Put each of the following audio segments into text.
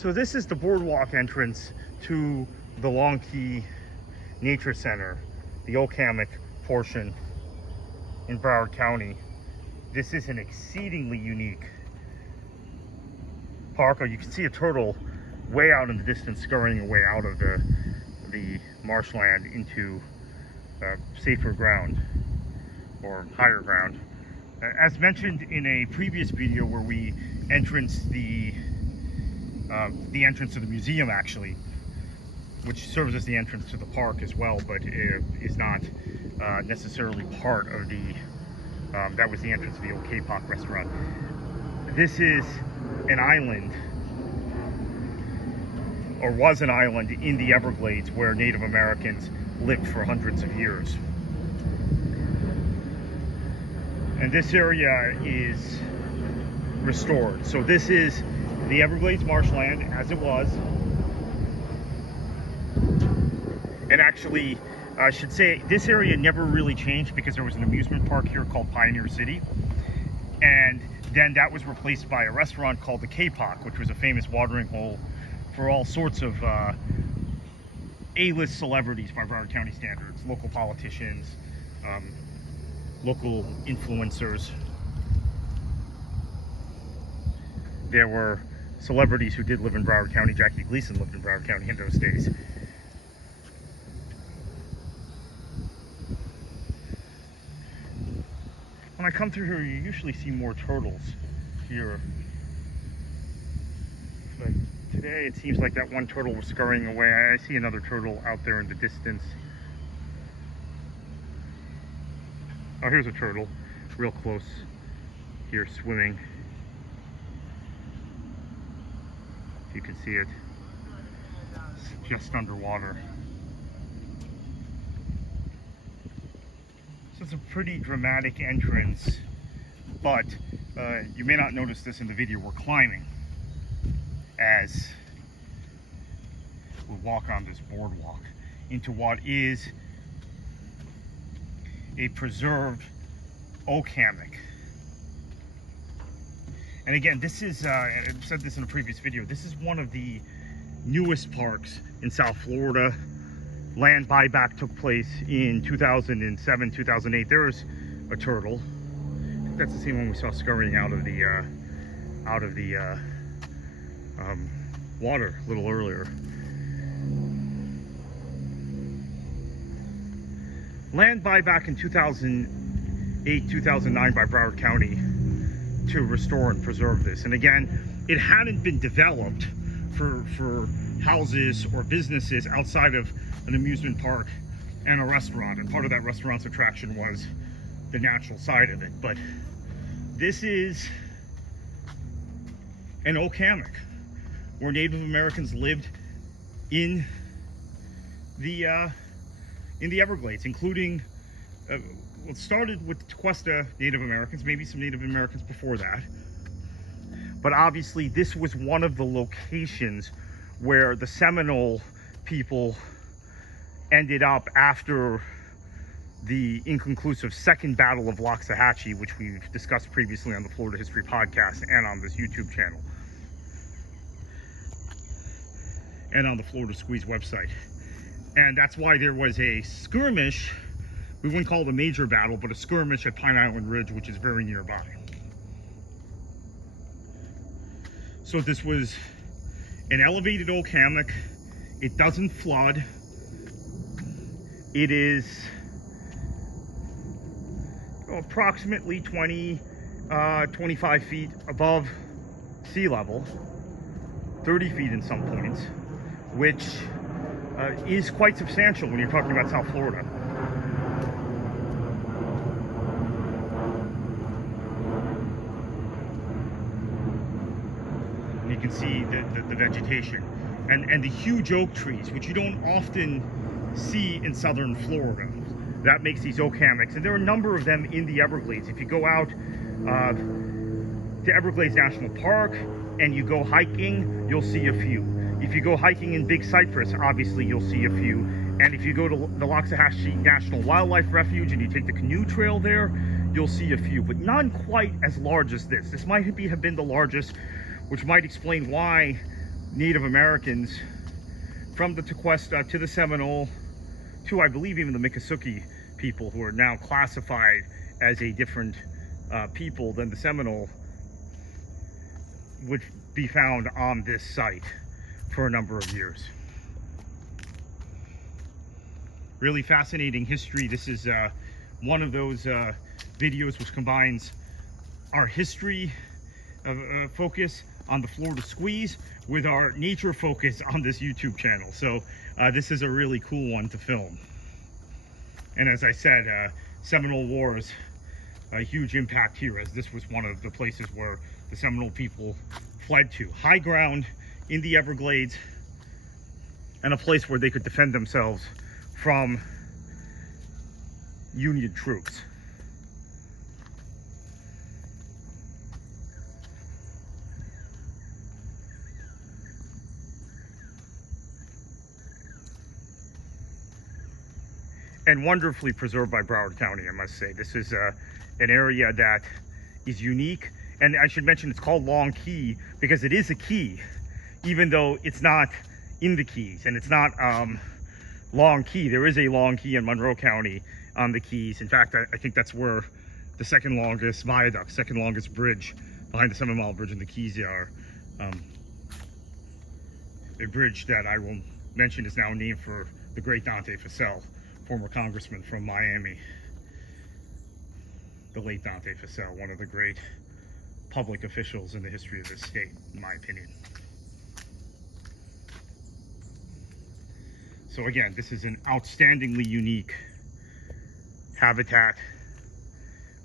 So this is the boardwalk entrance to the Long Key Nature Center, the Okamic portion in Broward County. This is an exceedingly unique park. You can see a turtle way out in the distance scurrying away out of the marshland into safer ground or higher ground. As mentioned in a previous video where we entranced the entrance to the museum, actually, which serves as the entrance to the park as well, but is not necessarily part of the that was the entrance to the old Kapok restaurant. This is an island, or was an island in the Everglades where Native Americans lived for hundreds of years. And this area is restored. So this is the Everglades marshland as it was. And actually, I should say this area never really changed because there was an amusement park here called Pioneer City. And then that was replaced by a restaurant called the Kapok, which was a famous watering hole for all sorts of A-list celebrities by Broward County standards, local politicians, local influencers. There were celebrities who did live in Broward County. Jackie Gleason lived in Broward County in those days. When I come through here, you usually see more turtles here. But today it seems like that one turtle was scurrying away. I see another turtle out there in the distance. Oh, here's a turtle, real close here, swimming. If you can see it, it's just underwater. So it's a pretty dramatic entrance, but you may not notice this in the video. We're climbing as we walk on this boardwalk into what is a preserved Okamic. And again, this is, I said this in a previous video, this is one of the newest parks in South Florida. Land buyback took place in 2007, 2008. There's a turtle. I think that's the same one we saw scurrying out of the water a little earlier. Land buyback in 2008, 2009 by Broward County to restore and preserve this. And again, it hadn't been developed for houses or businesses outside of an amusement park and a restaurant. And part of that restaurant's attraction was the natural side of it. But this is an Okamic where Native Americans lived in the Everglades, including it started with Tequesta Native Americans, maybe some Native Americans before that. But obviously this was one of the locations where the Seminole people ended up after the inconclusive Second Battle of Loxahatchee, which we've discussed previously on the Florida History Podcast and on this YouTube channel. And on the Florida Squeeze website. And that's why there was a skirmish. We wouldn't call it a major battle, but a skirmish at Pine Island Ridge, which is very nearby. So this was an elevated Okamic. It doesn't flood. It is approximately 25 feet above sea level, 30 feet in some points, which is quite substantial when you're talking about South Florida. And you can see the vegetation and the huge oak trees, which you don't often see in southern Florida. That makes these Okamics, and there are a number of them in the Everglades. If you go out to Everglades National Park and you go hiking, you'll see a few. If you go hiking in Big Cypress, obviously you'll see a few. And if you go to the Loxahatchee National Wildlife Refuge and you take the canoe trail there, you'll see a few, but none quite as large as this. This might have been the largest, which might explain why Native Americans from the Tequesta to the Seminole to, I believe, even the Miccosukee people, who are now classified as a different people than the Seminole, would be found on this site for a number of years. Really fascinating history. This is one of those videos which combines our history focus on the Florida Squeeze with our nature focus on this YouTube channel. So this is a really cool one to film. And as I said, Seminole Wars, a huge impact here, as this was one of the places where the Seminole people fled to. High ground in the Everglades, and a place where they could defend themselves from Union troops. And wonderfully preserved by Broward County, I must say. This is an area that is unique. And I should mention it's called Long Key because it is a key, even though it's not in the Keys. And it's not Long Key. There is a Long Key in Monroe County on the Keys. In fact, I think that's where the second longest viaduct, second longest bridge behind the 7 Mile Bridge in the Keys are. A bridge that I will mention is now named for the great Dante Fascell, former congressman from Miami. The late Dante Fascell, one of the great public officials in the history of this state, in my opinion. So again, this is an outstandingly unique habitat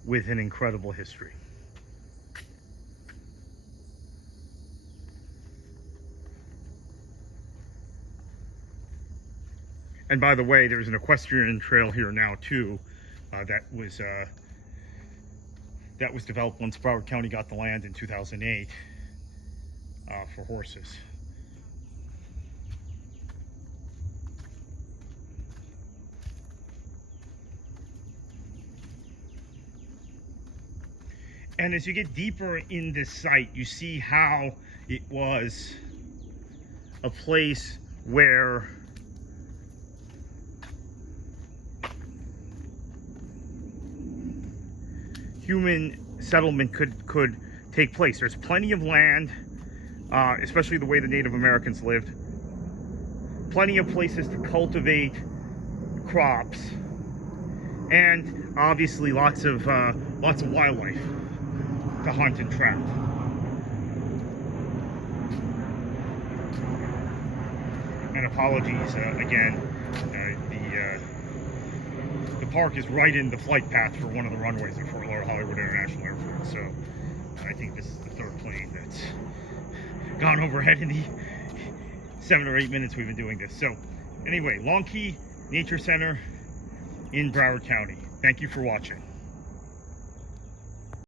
with an incredible history. And by the way, there's an equestrian trail here now too, that was developed once Broward County got the land in 2008 for horses. And as you get deeper in this site, you see how it was a place where human settlement could take place. There's plenty of land, especially the way the Native Americans lived. Plenty of places to cultivate crops, and obviously lots of wildlife to hunt and trap. And apologies again. The park is right in the flight path for one of the runways at Fort Lauderdale Hollywood International Airport. So I think this is the third plane that's gone overhead in the 7 or 8 minutes we've been doing this. So anyway, Long Key Nature Center in Broward County. Thank you for watching.